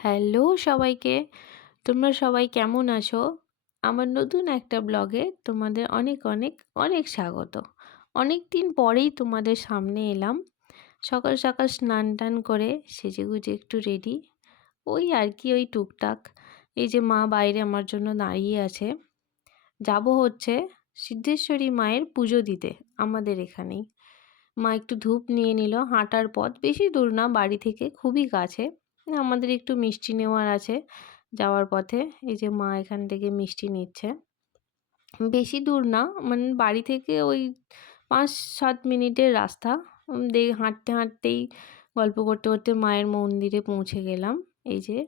Hello সবাইকে, তোমরা সবাই কেমন আছো? আমার নতুন একটা ব্লগে তোমাদের অনেক অনেক অনেক স্বাগত। অনেক দিন পরেই তোমাদের সামনে এলাম। সকাল সকাল স্নান টান করে সেজেগুজে একটু রেডি, ওই আর কি, ওই টুকটাক। এই যে মা বাইরে আমার জন্য দাঁড়িয়ে আছে। যাব হচ্ছে সিদ্ধেশ্বরী মায়ের পুজো দিতে আমাদের এখানেই। মা একটু ধূপ নিয়ে নিল। হাঁটার পথ বেশি দূর না, বাড়ি থেকে খুবই কাছে। আমাদের একটু মিষ্টি নেওয়ার আছে যাওয়ার পথে। এই যে মা এখান থেকে মিষ্টি নিচ্ছে। বেশি দূর না, মানে বাড়ি থেকে ওই ৫-৭ মিনিটের রাস্তা। হাঁটতে হাঁটতেই গল্প করতে করতে মায়ের মন্দিরে পৌঁছে গেলাম। এই যে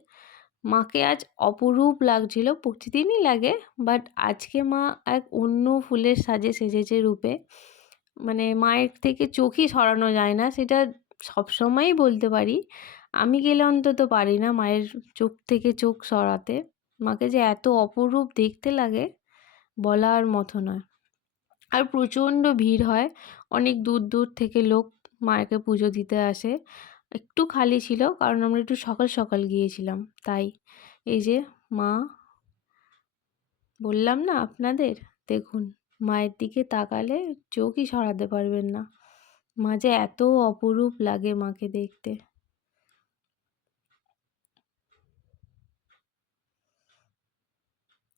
মাকে আজ অপরূপ লাগছিল, প্রতিদিনই লাগে, বাট আজকে মা এক অন্য ফুলের সাজে সেজেছে রূপে। মানে মায়ের থেকে চোখই সরানো যায় না, সেটা সবসময়ই বলতে পারি। আমি গেলে অন্তত পারি না মায়ের চোখ থেকে চোখ সরাতে। মাকে যে এত অপরূপ দেখতে লাগে বলার মতো নয়। আর প্রচণ্ড ভিড় হয়, অনেক দূর দূর থেকে লোক মায়েরকে পুজো দিতে আসে। একটু খালি ছিল কারণ আমরা একটু সকাল সকাল গিয়েছিলাম তাই। এই যে মা, বললাম না আপনাদের, দেখুন মায়ের দিকে তাকালে চোখই সরাতে পারবেন না। মা যে এত অপরূপ লাগে মাকে দেখতে।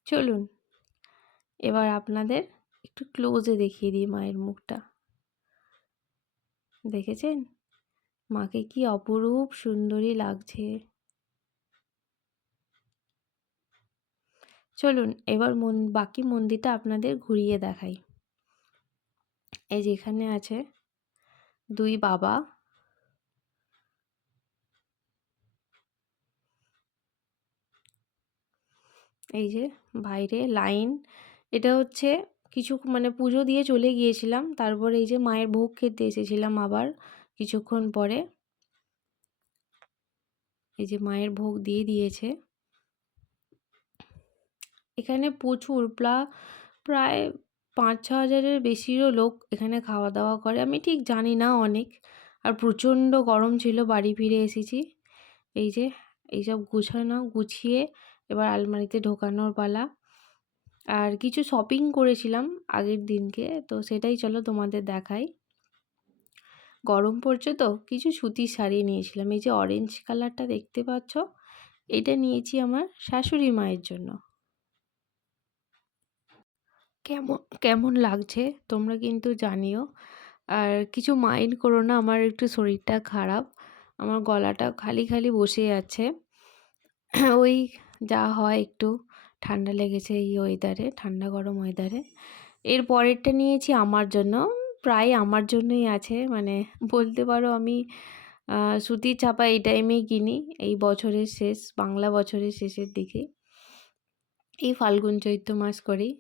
চলুন এবার আপনাদের একটু ক্লোজে দেখিয়ে দিই মায়ের মুখটা। দেখেছেন মাকে কি অপরূপ সুন্দরী লাগছে। চলুন এবার বাকি মন্দিরটা আপনাদের ঘুরিয়ে দেখাই। এই যে এখানে আছে দুই বাবা। এই যে বাইরে লাইন, এটা হচ্ছে কিছু মানে পুজো দিয়ে চলে গিয়েছিলাম, তারপরে এই যে মায়ের ভোগ খেতে এসেছিলাম আবার কিছুক্ষণ পরে। এই যে মায়ের ভোগ দিয়ে দিয়েছে। এখানে প্রচুর প্রায় ৫-৬ হাজারের বেশিরও লোক এখানে খাওয়া দাওয়া করে, আমি ঠিক জানি না অনেক। আর প্রচণ্ড গরম ছিল, বাড়ি ফিরে এসেছি। এই যে এইসব গুছিয়ে এবার আলমারিতে ঢোকানোর পালা। আর কিছু শপিং করেছিলাম আগের দিনকে, তো সেটাই চলো তোমাদের দেখাই। গরম পড়ছে তো কিছু সুতির শাড়ি নিয়েছিলাম। এই যে অরেঞ্জ কালারটা দেখতে পাচ্ছ, এটা নিয়েছি আমার শাশুড়ি মায়ের জন্য। কেমন কেমন লাগছে তোমরা কিন্তু জানিও। আর কিছু মাইন্ড করো না, আমার একটু শরীরটা খারাপ, আমার গলাটা খালি খালি বসে যাচ্ছে। ওই যা হয়, একটু ঠান্ডা লেগেছে এই ওয়েদারে, ঠান্ডা গরম ওয়েদারে। এর পরেরটা নিয়েছি আমার জন্য, প্রায় আমার জন্যই আছে, মানে বলতে পারো আমি সুতির ছাপা এই টাইমেই কিনি, এই বছরের শেষ, বাংলা বছরের শেষের দিকে, এই ফাল্গুন চৈত্র মাস করেই।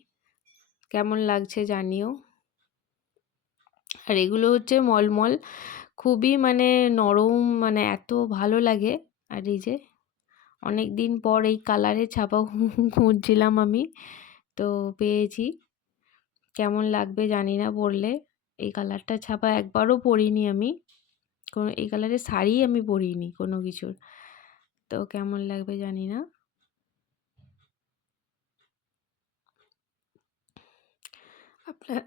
কেমন লাগছে জানিও। আর এগুলো হচ্ছে মলমল, খুবই মানে নরম, মানে এত ভালো লাগে। আর এই যে অনেক দিন পর এই কালারের ছাপা খুঁজছিলাম আমি, তো পেয়েছি। কেমন লাগবে জানি না পরলে। এই কালারটা ছাপা একবারও পরিনি আমি, কোনো এই কালারের শাড়ি আমি পরিনি কোনো কিছুর, তো কেমন লাগবে জানি না। আপনার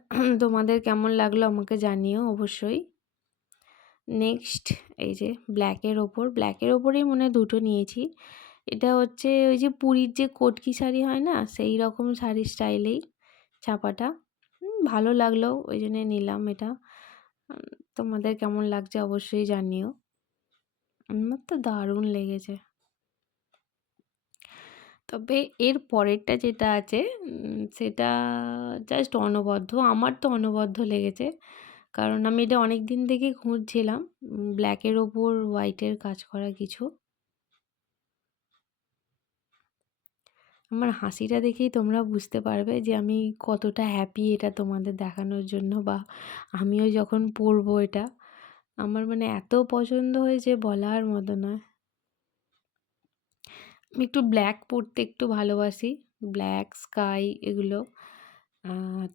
তোমাদের কেমন লাগলো আমাকে জানিও অবশ্যই। নেক্সট এই যে ব্ল্যাকের ওপরেই মনে হয় দুটো নিয়েছি। এটা হচ্ছে ওই যে পুরীর যে কটকি শাড়ি হয় না, সেই রকম শাড়ির স্টাইলেই ছাপাটা। ভালো লাগলো ওই জন্যে নিলাম এটা। তোমাদের কেমন লাগছে অবশ্যই জানিও। আমার তো দারুণ লেগেছে। তবে এর পরেরটা যেটা আছে সেটা জাস্ট অনবদ্য, আমার তো অনবদ্য লেগেছে, কারণ আমি এটা অনেক দিন থেকে খুঁজছিলাম। ব্ল্যাকের ওপর হোয়াইটের কাজ করা কিছু। আমার হাসিটা দেখেই তোমরা বুঝতে পারবে যে আমি কতটা হ্যাপি এটা তোমাদের দেখানোর জন্য, বা আমিও যখন পরবো এটা, আমার মানে এত পছন্দ হয়েছে বলার মতো নয়। আমি একটু ব্ল্যাক পরতে একটু ভালোবাসি, ব্ল্যাক স্কাই এগুলো।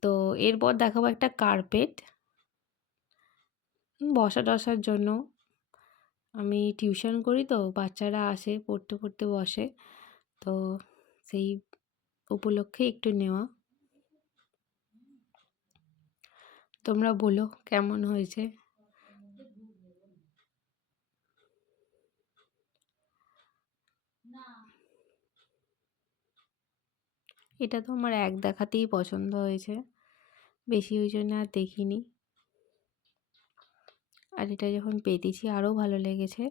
তো এরপর দেখাবো একটা কার্পেট বসা টসার জন্য। আমি টিউশন করি তো, বাচ্চারা আসে পড়তে পড়তে বসে, তো সেই উপলক্ষে একটু নেওয়া। তোমরা বলো কেমন হয়েছে। এটা তো আমার এক দেখাতেই পছন্দ হয়েছে, বেশি ওই জন্য আর দেখিনি। আর এটা যখন পেতেছি আরও ভালো লেগেছে।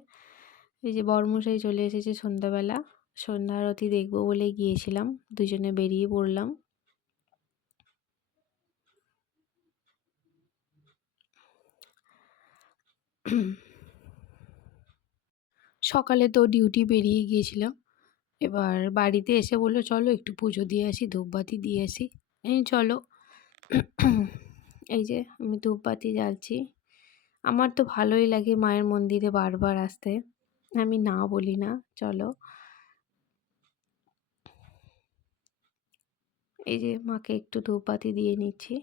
এই যে বরমশাই চলে এসেছে সন্ধ্যাবেলা, সন্ধ্যা আরতি দেখবো বলে গিয়েছিলাম, দুজনে বেরিয়ে পড়লাম। সকালে তো ডিউটি বেরিয়ে গিয়েছিলাম, এবার বাড়িতে এসে বললো চলো একটু পুজো দিয়ে আসি, ধূপবাতি দিয়ে আসি। এই চলো। এই যে আমি ধূপবাতি জ্বালছি। আমার তো ভালোই লাগে মায়ের মন্দিরে বারবার আসতে, আমি না বলি না। চলো, এই যে মাকে একটু ধূপবাতি দিয়ে নিচ্ছি।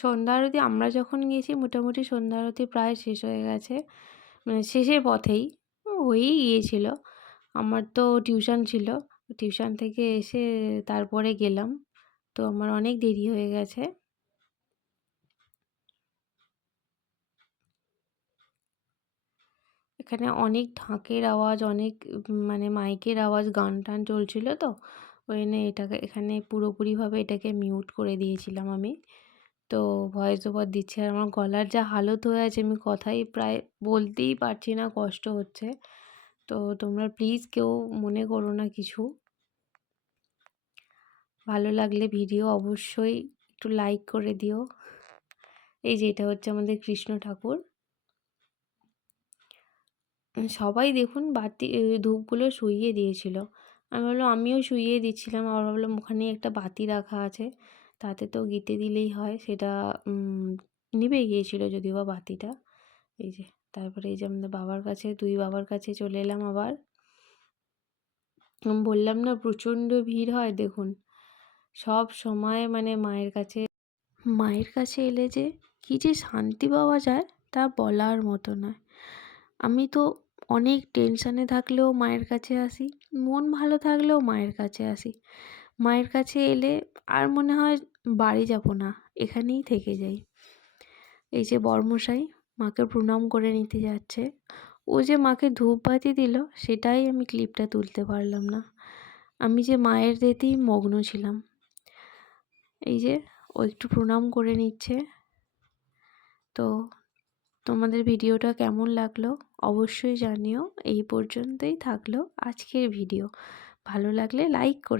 সন্ধ্যা আরতি আমরা যখন গিয়েছি মোটামুটি সন্ধ্যা আরতি প্রায় শেষ হয়ে গেছে, মানে শেষের পথেই হয়েই গিয়েছিল। আমার তো টিউশন ছিল, টিউশন থেকে এসে তারপরে গেলাম, তো আমার অনেক দেরি হয়ে গেছে। এখানে অনেক ঢাকের আওয়াজ, অনেক মানে মাইকের আওয়াজ, গান টান চলছিল, তো ওই জন্য এখানে পুরোপুরিভাবে এটাকে মিউট করে দিয়েছিলাম আমি। তো ভয়েস ওভার দিচ্ছি, আর আমার গলার যা হালত হয়ে আছে, আমি কথাই প্রায় বলতেই পারছি না, কষ্ট হচ্ছে। তো তোমরা প্লিজ কেউ মনে করো না কিছু। ভালো লাগলে ভিডিও অবশ্যই একটু লাইক করে দিও। এই যে এটা হচ্ছে আমাদের কৃষ্ণ ঠাকুর। সবাই দেখুন বাতি ধূপগুলো শুইয়ে দিয়েছিল। আমি ভাবলাম আমিও শুইয়ে দিচ্ছিলাম, আবার ভাবলাম ওখানেই একটা বাতি রাখা আছে, তাতে তো গিতে দিলেই হয়। সেটা নিভে গিয়েছিল যদিও বা বাতিটা। এই যে তারপরে এই যে আমাদের বাবার কাছে, দুই বাবার কাছে চলে এলাম আবার। বললাম না প্রচণ্ড ভিড় হয়, দেখুন সব সময় মানে মায়ের কাছে এলে যে কী যে শান্তি পাওয়া যায় তা বলার মতো নয়। আমি তো অনেক টেনশানে থাকলেও মায়ের কাছে আসি, মন ভালো থাকলেও মায়ের কাছে আসি। মায়ের কাছে এলে আর মনে হয় বাড়ি যাব না, এখানেই থেকে যাই। এই যে বরমশাই মাকে প্রণাম করে নিতে যাচ্ছে, ও যে মাকে ধূপবাতি দিল সেটাই আমি ক্লিপটা তুলতে পারলাম না, আমি যে মায়ের দিতেই মগ্ন ছিলাম। এই যে ও একটু প্রণাম করে নিচ্ছে। তো তোমাদের ভিডিওটা কেমন লাগলো অবশ্যই জানিও। এই পর্যন্তই থাকলো আজকের ভিডিও, ভালো লাগলে লাইক করে